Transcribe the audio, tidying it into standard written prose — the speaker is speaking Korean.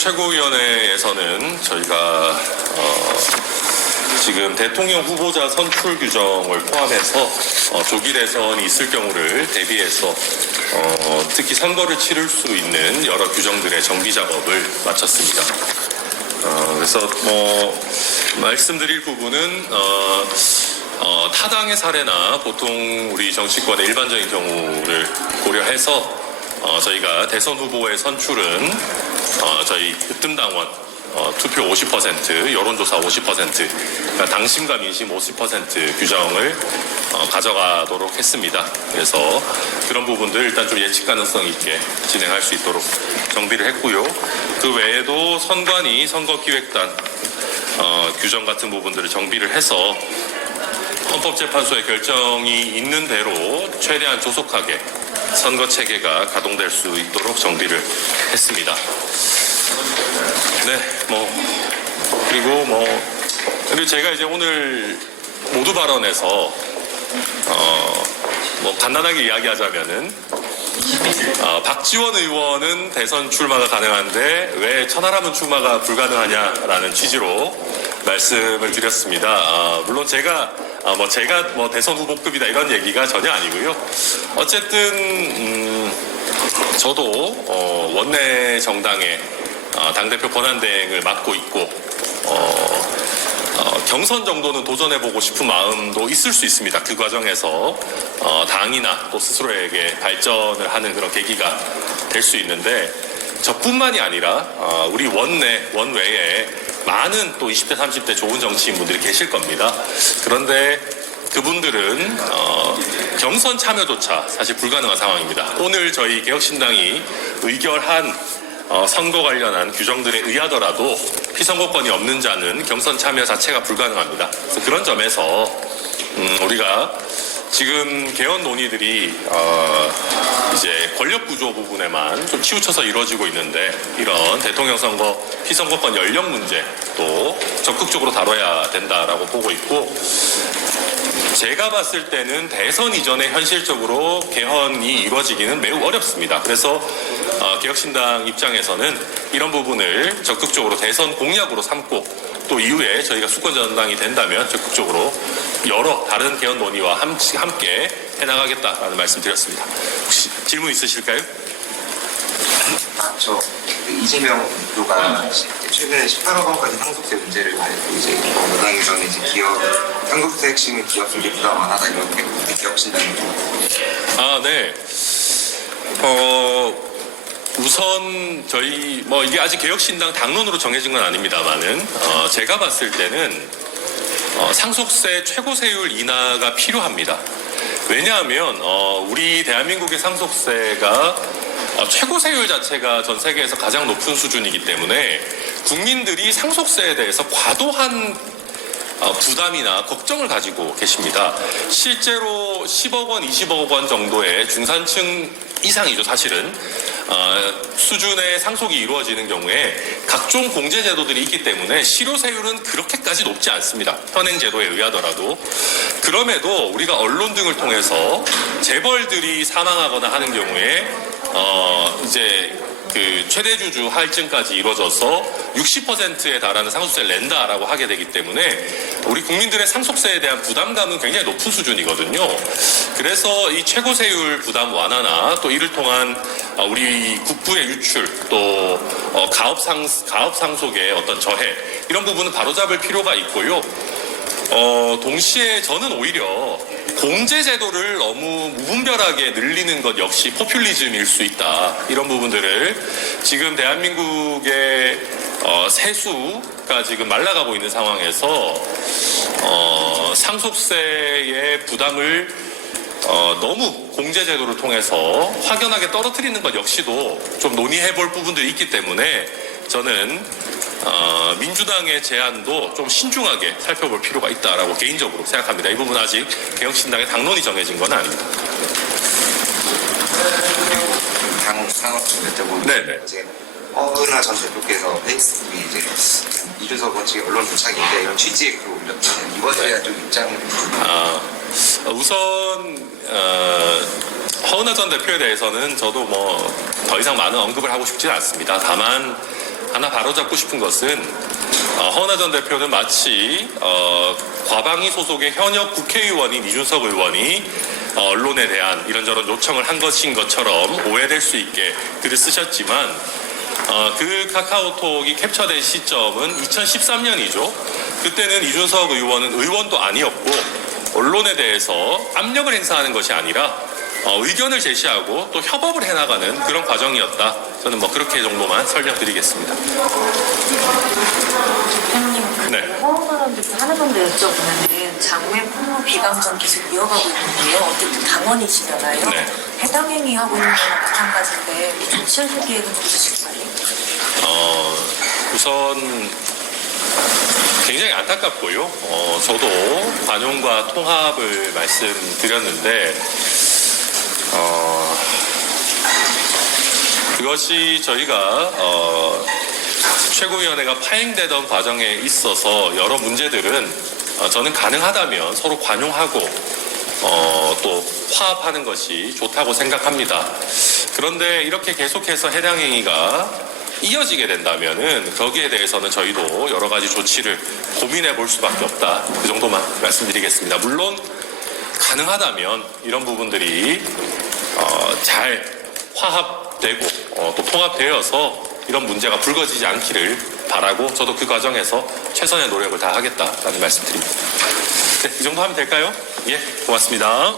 최고위원회에서는 저희가 지금 대통령 후보자 선출 규정을 포함해서 조기 대선이 있을 경우를 대비해서 특히 선거를 치를 수 있는 여러 규정들의 정비 작업을 마쳤습니다. 그래서 말씀드릴 부분은 타당의 사례나 보통 우리 정치권의 일반적인 경우를 고려해서 저희가 대선 후보의 선출은 저희 으뜸당원 투표 50%, 여론조사 50%, 그러니까 당심과 민심 50% 규정을 가져가도록 했습니다. 그래서 그런 부분들 일단 좀 예측 가능성 있게 진행할 수 있도록 정비를 했고요. 그 외에도 선관위, 선거기획단 규정 같은 부분들을 정비를 해서 헌법재판소의 결정이 있는 대로 최대한 조속하게 선거 체계가 가동될 수 있도록 정비를 했습니다. 네, 그리고 제가 이제 오늘 모두 발언에서 간단하게 이야기하자면은 박지원 의원은 대선 출마가 가능한데 왜 천하람은 출마가 불가능하냐라는 취지로 말씀을 드렸습니다. 물론 제가 대선 후보급이다 이런 얘기가 전혀 아니고요. 어쨌든 저도 원내 정당의 당대표 권한대행을 맡고 있고 경선 정도는 도전해보고 싶은 마음도 있을 수 있습니다. 그 과정에서 당이나 또 스스로에게 발전을 하는 그런 계기가 될 수 있는데 저뿐만이 아니라 우리 원외에 많은 또 20대 30대 좋은 정치인분들이 계실 겁니다. 그런데 그분들은 경선 참여조차 사실 불가능한 상황입니다. 오늘 저희 개혁신당이 의결한 선거 관련한 규정들에 의하더라도 피선거권이 없는 자는 경선 참여 자체가 불가능합니다. 그래서 그런 점에서 우리가 지금 개헌 논의들이 이제 권력 구조 부분에만 좀 치우쳐서 이루어지고 있는데 이런 대통령 선거 피선거권 연령 문제도 적극적으로 다뤄야 된다라고 보고 있고 제가 봤을 때는 대선 이전에 현실적으로 개헌이 이루어지기는 매우 어렵습니다. 그래서 개혁신당 입장에서는 이런 부분을 적극적으로 대선 공약으로 삼고 또 이후에 저희가 수권전당이 된다면 적극적으로 여러 다른 개헌 논의와 함께 해나가겠다라는 말씀 드렸습니다. 혹시 질문 있으실까요? 이재명 대표가 최근에 18억 원까지 상속세 문제를 가지고 이제 여당에서는 이제 기업 상속세 핵심은 기업 중개 부담 완화다 이렇게 개혁신당이 네. 우선 저희 이게 아직 개혁신당 당론으로 정해진 건 아닙니다만은 제가 봤을 때는 상속세 최고세율 인하가 필요합니다. 왜냐하면 우리 대한민국의 상속세가 최고세율 자체가 전 세계에서 가장 높은 수준이기 때문에 국민들이 상속세에 대해서 과도한 부담이나 걱정을 가지고 계십니다. 실제로 10억 원, 20억 원 정도의 중산층 이상이죠, 사실은. 수준의 상속이 이루어지는 경우에 각종 공제 제도들이 있기 때문에 실효세율은 그렇게까지 높지 않습니다. 현행 제도에 의하더라도. 그럼에도 우리가 언론 등을 통해서 재벌들이 사망하거나 하는 경우에 이제 그 최대주주 할증까지 이루어져서 60%에 달하는 상속세를 낸다라고 하게 되기 때문에 우리 국민들의 상속세에 대한 부담감은 굉장히 높은 수준이거든요. 그래서 이 최고세율 부담 완화나 또 이를 통한 우리 국부의 유출 또 가업 상속의 어떤 저해 이런 부분은 바로잡을 필요가 있고요. 동시에 저는 오히려 공제 제도를 너무 무분별하게 늘리는 것 역시 포퓰리즘일 수 있다. 이런 부분들을 지금 대한민국의 세수가 지금 말라가고 있는 상황에서 상속세의 부담을 너무 공제 제도를 통해서 확연하게 떨어뜨리는 것 역시도 좀 논의해 볼 부분들이 있기 때문에 저는 민주당의 제안도 좀 신중하게 살펴볼 필요가 있다라고 개인적으로 생각합니다. 이 부분 아직 개혁신당의 당론이 정해진 건 아닙니다. 당 상업 여쭤보면 네네. 이제 허은하 전 대표께서 페이스북에 이제 이준석 원칙의 언론 도착인데 이런 취지의 글을 올렸잖아요. 이것에 대한 좀 입장을 우선 허은하 전 대표에 대해서는 저도 더 이상 많은 언급을 하고 싶지는 않습니다. 다만 하나 바로잡고 싶은 것은 허은하 전 대표는 마치 과방위 소속의 현역 국회의원인 이준석 의원이 언론에 대한 이런저런 요청을 한 것인 것처럼 오해될 수 있게 글을 쓰셨지만 그 카카오톡이 캡처된 시점은 2013년이죠. 그때는 이준석 의원은 의원도 아니었고 언론에 대해서 압력을 행사하는 것이 아니라 의견을 제시하고 또 협업을 해나가는 그런 과정이었다. 저는 뭐 그렇게 정도만 설명드리겠습니다. 대표님, 네. 허은하 대표 하나만 더 여쭤보면은 장외 폭로 비방전 계속 이어가고 있는데요. 어쨌든 당원이시잖아요. 네. 해당 행위하고 있는 거랑 마찬가지인데 조치하실 계획은 없으실까요? 우선 굉장히 안타깝고요. 저도 관용과 통합을 말씀드렸는데 그것이 저희가 최고위원회가 파행되던 과정에 있어서 여러 문제들은 저는 가능하다면 서로 관용하고 또 화합하는 것이 좋다고 생각합니다. 그런데 이렇게 계속해서 해당 행위가 이어지게 된다면은 거기에 대해서는 저희도 여러 가지 조치를 고민해 볼 수밖에 없다. 그 정도만 말씀드리겠습니다. 물론 가능하다면 이런 부분들이 잘 화합되고 또 통합되어서 이런 문제가 불거지지 않기를 바라고 저도 그 과정에서 최선의 노력을 다하겠다라는 말씀드립니다. 네, 이 정도 하면 될까요? 예, 고맙습니다.